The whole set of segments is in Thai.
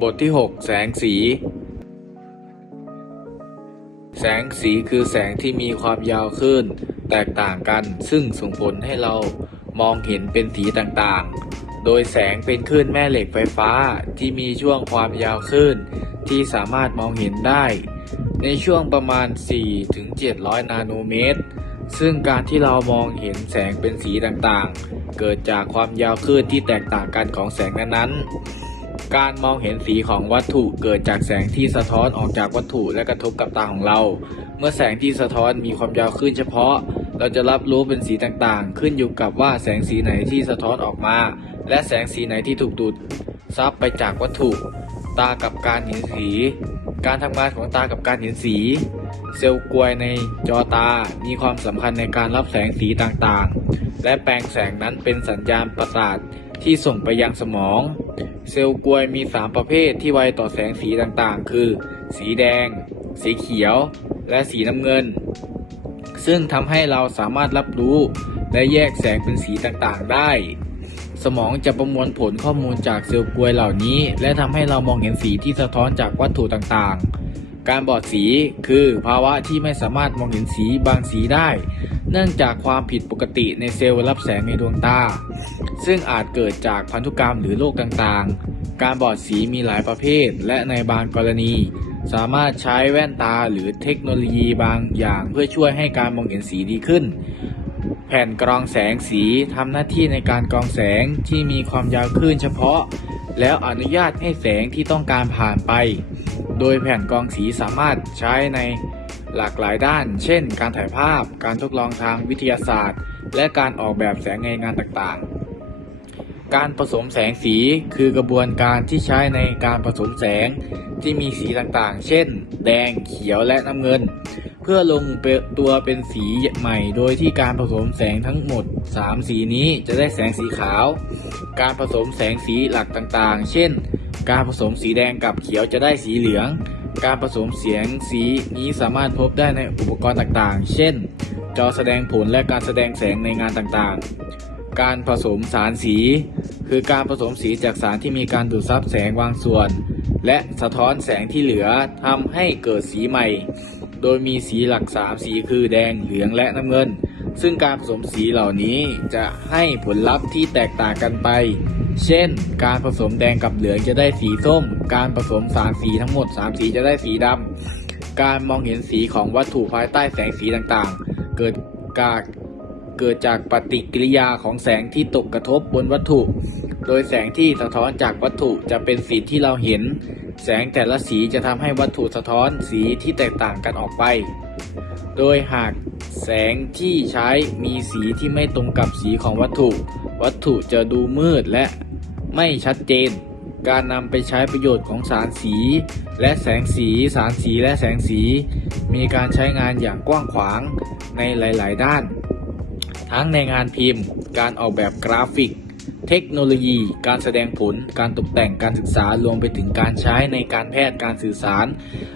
บทที่ 6 แสงสี แสงสีคือแสงที่มีความยาวคลื่นแตกต่างกันซึ่งส่งผลให้เรามองเห็นเป็นสีต่างๆ โดยแสงเป็นคลื่นแม่เหล็กไฟฟ้าที่มีช่วงความยาวคลื่นที่สามารถมองเห็นได้ ในช่วงประมาณ 4-700 นาโนเมตร ซึ่งการที่เรามองเห็นแสงเป็นสีต่างๆ เกิดจากความยาวคลื่นที่แตกต่างกันของแสงนั้นๆ การมองเห็นสีของวัตถุเกิดจากแสงที่สะท้อนออกจากวัตถุและกระทบกับตาของเรา เมื่อแสงที่สะท้อนมีความยาวคลื่นเฉพาะ เราจะรับรู้เป็นสีต่างๆ ขึ้นอยู่กับว่าแสงสีไหนที่สะท้อนออกมา และแสงสีไหนที่ถูกดูดซับไปจากวัตถุ ตากับการเห็นสี การทำงานของตากับการเห็นสี เซลล์กลวยในจอตา มีความสำคัญในการรับแสงสีต่างๆ และแปลงแสงนั้นเป็นสัญญาณประสาท ที่ส่งไปยังสมอง เซลล์กลวยมี 3 ประเภทที่ไวต่อแสงสีต่างๆ คือ สีแดง สีเขียว และสีน้ำเงิน ซึ่งทำให้เราสามารถรับรู้ และแยกแสงเป็นสีต่างๆ ได้ สมองจะประมวลผลข้อมูลจากเซลล์กลวยเหล่านี้ และทำให้เรามองเห็นสีที่สะท้อนจากวัตถุต่างๆ การบอดสีคือภาวะที่ไม่สามารถมองเห็นสีบางสีได้ เนื่องจากความผิดปกติในเซลล์รับแสงในดวงตา ซึ่งอาจเกิดจากพันธุกรรมหรือโรคต่างๆ การบอดสีมีหลายประเภท และในบางกรณี สามารถใช้แว่นตาหรือเทคโนโลยีบางอย่างเพื่อช่วยให้การมองเห็นสีดีขึ้น แผ่นกรองแสงสีทำหน้าที่ในการกรองแสงที่มีความยาวคลื่นเฉพาะ แล้วอนุญาตให้แสงที่ต้องการผ่านไป โดยแผ่นกรองสีสามารถใช้ใน หลากหลายด้าน เช่น การถ่ายภาพ การทดลองทางวิทยาศาสตร์ และการออกแบบแสงในงานต่างๆ การผสมแสงสีคือกระบวนการที่ใช้ในการผสมแสงที่มีสีต่างๆ เช่น แดง เขียว และน้ำเงิน เพื่อลงตัวเป็นสีใหม่ โดยที่การผสมแสงทั้งหมด 3 สีนี้จะได้แสงสีขาว การผสมแสงสีหลักต่างๆ เช่น การผสมสีแดงกับเขียวจะได้สีเหลือง การผสมเสียงสีนี้สามารถพบได้ในอุปกรณ์ต่างๆ เช่น จอแสดงผลและการแสดงแสงในงานต่างๆ การผสมสารสี คือการผสมสีจากสารที่มีการดูดซับแสงบางส่วน และสะท้อนแสงที่เหลือทำให้เกิดสีใหม่ โดยมีสีหลัก 3 สีคือแดง เหลืองและน้ำเงิน ซึ่งการผสมสีเหล่านี้จะให้ผลลัพธ์ที่แตกต่างกันไป เช่น การผสมแดงกับเหลืองจะได้สีส้ม การผสมสารสีทั้งหมด 3 สีจะได้สีดำ การมองเห็นสีของวัตถุภายใต้แสงสีต่างๆ เกิดจากเกิดจากปฏิกิริยาของแสงที่ตกกระทบบนวัตถุ โดยแสงที่สะท้อนจากวัตถุจะเป็นสีที่เราเห็น แสงแต่ละสีจะทำให้วัตถุสะท้อนสีที่แตกต่างกันออกไป โดยหากแสงที่ใช้มีสีที่ไม่ตรงกับสีของวัตถุ วัตถุจะดูมืดและไม่ชัดเจน การนำไปใช้ประโยชน์ของสารสี และแสงสี สารสีและแสงสี มีการใช้งานอย่างกว้างขวางในหลาย ๆ ด้าน ทั้งในงานพิมพ์ การออกแบบกราฟิก เทคโนโลยี การแสดงผล การตกแต่งการศึกษารวมไปถึงการใช้ในการแพทย์การสื่อสาร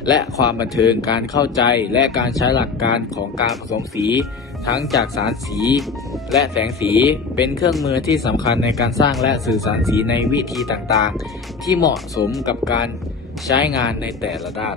และความบันเทิงการเข้าใจ และการใช้หลักการของการผสมสี ทั้งจากสารสี และแสงสี เป็นเครื่องมือที่สำคัญในการสร้างและสื่อสารสีในวิธีต่างๆ ที่เหมาะสมกับการใช้งานในแต่ละด้าน